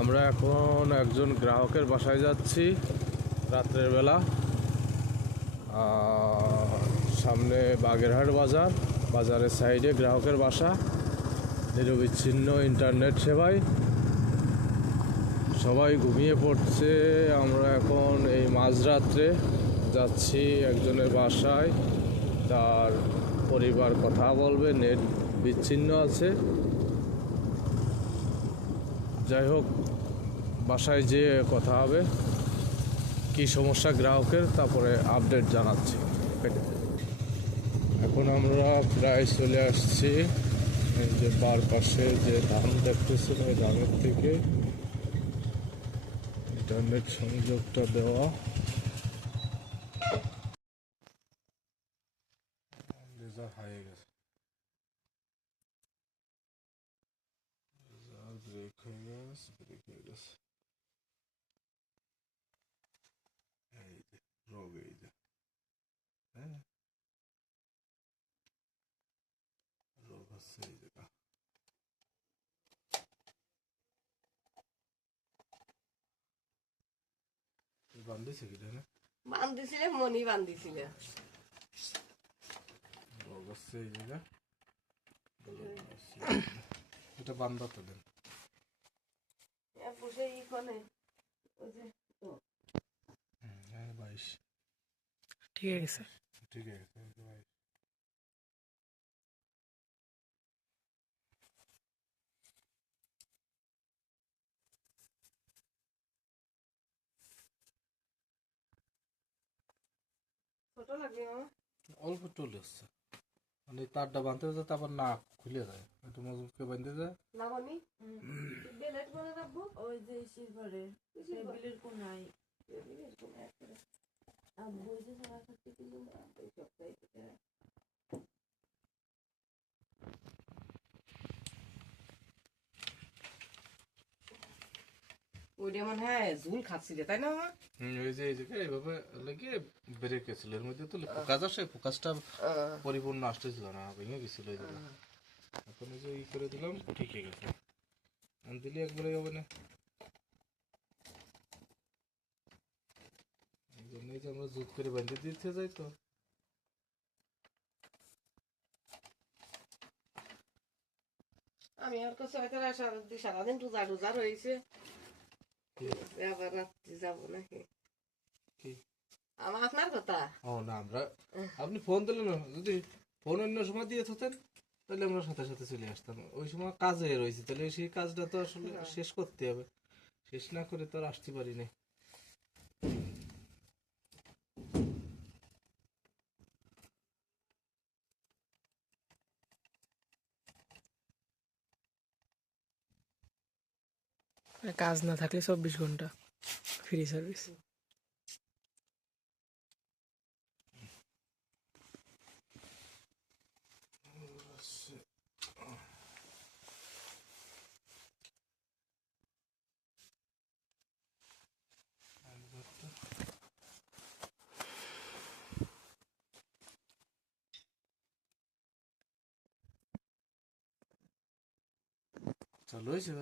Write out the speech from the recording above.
আমরা এখন একজন গ্রাহকের বাসায় যাচ্ছি রাত্রের বেলা। সামনে বাগেরহাট বাজার, বাজারের সাইডে গ্রাহকের বাসা, নিরবিচ্ছিন্ন ইন্টারনেট সেবায় সবাই ঘুমিয়ে পড়ছে। আমরা এখন এই মাঝরাত্রে যাচ্ছি একজনের বাসায়, তার পরিবার কথা বলবে, নেট বিচ্ছিন্ন আছে। যাই হোক, বাসায় যেয়ে কথা হবে, কি সমস্যা গ্রাহকের, তারপরে আপডেট জানাচ্ছি। এখন আমরা প্রায় চলে আসছি এই যে বার পাশে যে ধান দেখতেছেন, ওই ধানের থেকে ইন্টারনেট সংযোগটা দেওয়া। লেজার হারিয়ে গেছে, ব্রেক হয়ে গেছে, ব্রেক হয়ে গেছে। এই যে রোগ, এই যে হ্যাঁ রোগ হচ্ছে এই জায়গা। বান্ধিছে কি না? বান্ধিছিলে, মনি বান্ধিছিলে। রোগ হচ্ছে এই জায়গা, এটা বান্ধাতে দেন। বসে ইকনে ওই যে 22 ঠিক আছে, ঠিক আছে 22। ছোট লাগে অল্প চলে আসছে, মানে তারটা বাঁধতে যায়, তারপর না খুলে যায়, একটু মজবুতকে বাঁধতে যায় না মানি বেলেট করে রাখবো। ওই যে সিলভারে টেবিলের কোনায় টেবিলের কোণে একটা আব্বু যে সারা করতে দিল এই সপ্তাহে ওইটা মনে হয় ঝুল খাচ্ছিলে, তাই না মামা? ওই যে এই জায়গায় এইভাবে লেগে বেড়ে গেছিল, এর মধ্যে তো ফোকাস আসে, ফোকাসটা পরিপূর্ণ আসতেছিল না, ভেঙে গেছিল এই জায়গা। এখন এই যে ই করে দিলাম, ঠিক হয়ে গেছে। দিলে একবারে হবে না, এই জন্যই যে আমরা জুত করে বেঁধে দিতে যাই। তো আমি আর কাছে হয়তো সারাদিন রোজা রোজা রয়েছে, আবার রাত্রি যাবো নাকি? কি আমার আপনার কথা। ও না, আমরা আপনি ফোন দিলেন না, যদি ফোন অন্য সময় দিয়ে থাকতেন তাহলে আমরা সাথে সাথে চলে আসতাম। ওই সময় কাজে রয়েছে, তাহলে সেই কাজটা তো আসলে শেষ করতে হবে, শেষ না করে তো আর আসতে পারি না। কাজ না থাকলে 24 ঘন্টা ফ্রি সার্ভিস। চালু হয়েছে